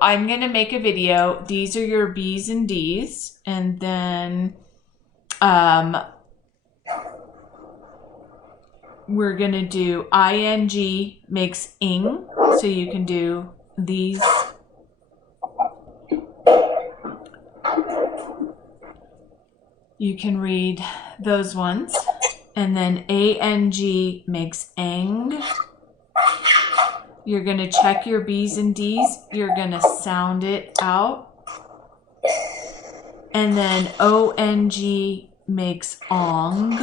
I'm going to make a video. These are your B's and D's. And then we're going to do ing makes ing. So you can do these. You can read those ones. And then ang makes ang. You're going to check your B's and D's. You're going to sound it out. And then ONG makes ong.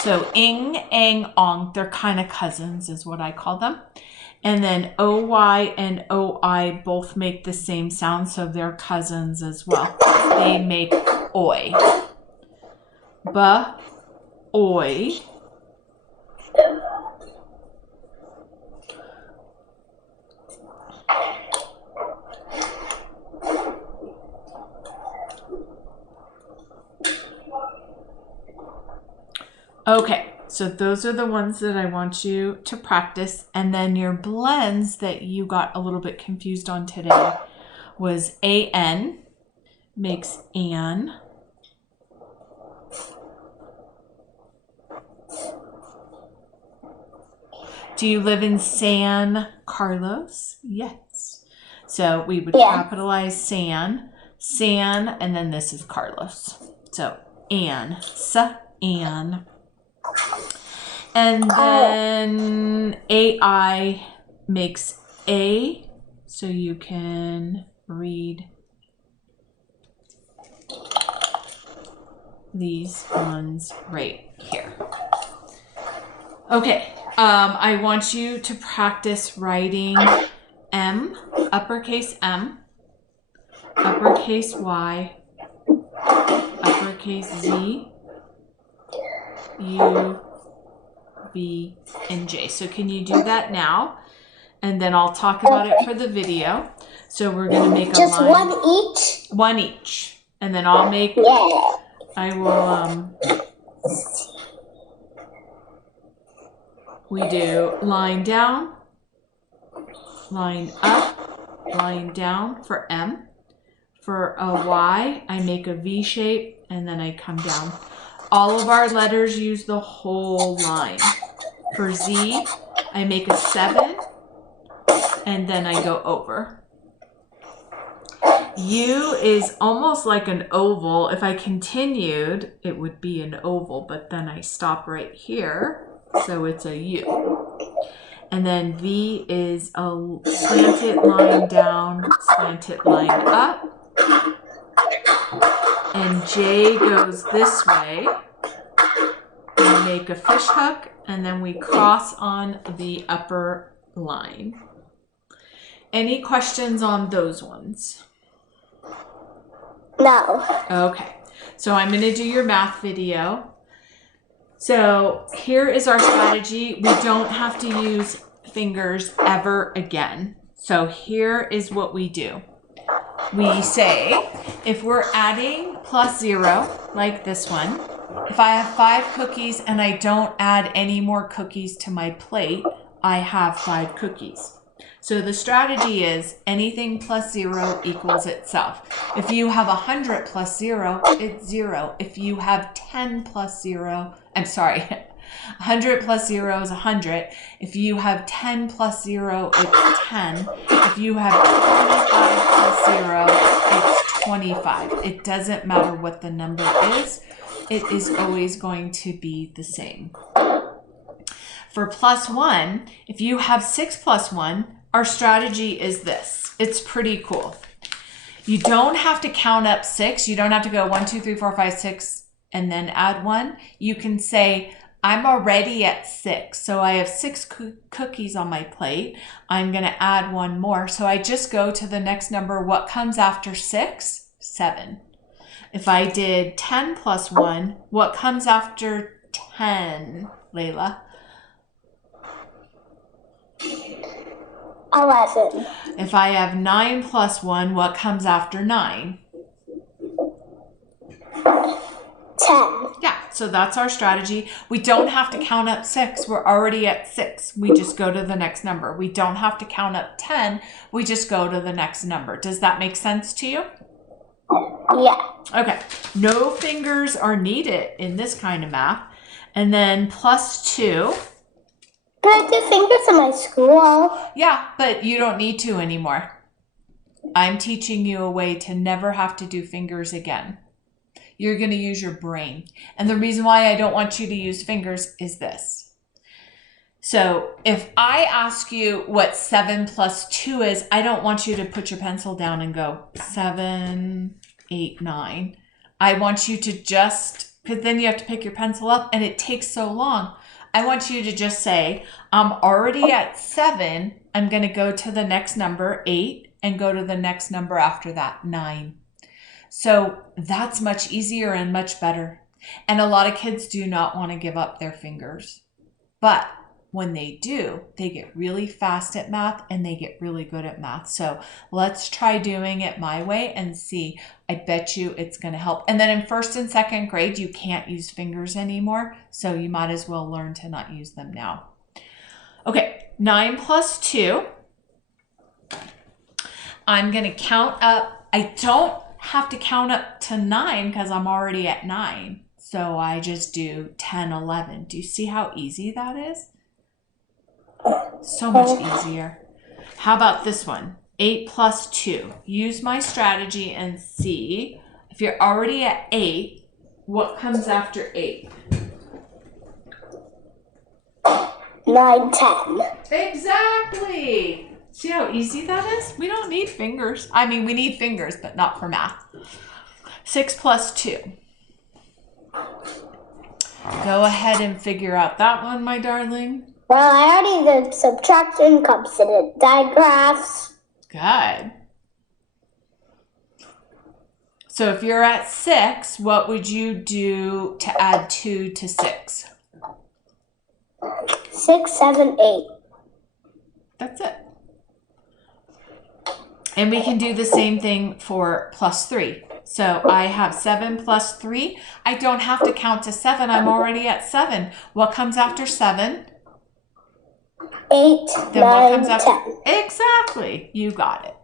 So ing, ang, ong, they're kind of cousins is what I call them. And then OY and OI both make the same sound, so they're cousins as well. They make oi. Ba, oi. Okay, so those are the ones that I want you to practice. And then your blends that you got a little bit confused on today was AN makes an. Do you live in San Carlos? Yes. So we would capitalize San, and then this is Carlos. So An, An. And then AI makes A, so you can read these ones right here. Okay. I want you to practice writing M, uppercase Y, uppercase Z, U, V, and J. So can you do that now? And then I'll talk about it for the video. So we're going to make a just line. One each? One each. And then I'll make, I will, we do line down, line up, line down for M. For a Y, I make a V shape and then I come down. All of our letters use the whole line. For Z, I make a 7 and then I go over. U is almost like an oval. If I continued, it would be an oval, but then I stop right here. So it's a U. And then V is a slanted line down, slanted line up. And J goes this way. We make a fish hook and then we cross on the upper line. Any questions on those ones? No. Okay, so I'm going to do your math video. So here is our strategy. We don't have to use fingers ever again. So here is what we do. We say, if we're adding plus 0, like this one, if I have 5 cookies and I don't add any more cookies to my plate, I have 5 cookies. So the strategy is anything plus 0 equals itself. If you have 100 plus 0, it's 0. If you have 10 plus 0, 100 plus 0 is 100. If you have 10 plus 0, it's 10. If you have 25 plus 0, it's 25. It doesn't matter what the number is. It is always going to be the same. For plus 1, if you have 6 plus 1, our strategy is this. It's pretty cool. You don't have to count up 6. You don't have to go 1, 2, 3, 4, 5, 6, and then add 1. You can say, I'm already at 6. So I have 6 cookies on my plate. I'm going to add 1 more. So I just go to the next number. What comes after 6? 7. If I did 10 plus 1, what comes after 10, Layla? 11. If I have 9 plus 1, what comes after 9? 10. Yeah, so that's our strategy. We don't have to count up 6. We're already at 6. We just go to the next number. We don't have to count up 10. We just go to the next number. Does that make sense to you? Yeah. Okay. No fingers are needed in this kind of math. And then plus 2. But I do fingers in my school. Yeah, but you don't need to anymore. I'm teaching you a way to never have to do fingers again. You're going to use your brain. And the reason why I don't want you to use fingers is this. So if I ask you what 7 plus 2 is, I don't want you to put your pencil down and go 7, 8, 9. I want you to just, because then you have to pick your pencil up and it takes so long. I want you to just say, I'm already at 7. I'm going to go to the next number, 8, and go to the next number after that, 9. So that's much easier and much better. And a lot of kids do not want to give up their fingers. But when they do, they get really fast at math and they get really good at math. So let's try doing it my way and see. I bet you it's going to help. And then in 1st and 2nd grade, you can't use fingers anymore. So you might as well learn to not use them now. Okay, 9 plus 2. I'm going to count up. I don't have to count up to 9 because I'm already at 9. So I just do 10, 11. Do you see how easy that is? So much easier. How about this one? 8 plus 2. Use my strategy and see if you're already at 8, what comes after 8? 9, 10. Exactly. See how easy that is? We don't need fingers. I mean, we need fingers, but not for math. 6 plus 2. Go ahead and figure out that one, my darling. Well, I already did subtraction, composite digraphs. Good. So if you're at 6, what would you do to add 2 to 6? 6, 7, 8. That's it. And we can do the same thing for plus 3. So I have 7 plus 3. I don't have to count to 7. I'm already at 7. What comes after 7? 8, Then 9, what comes after? 10. Exactly. You got it.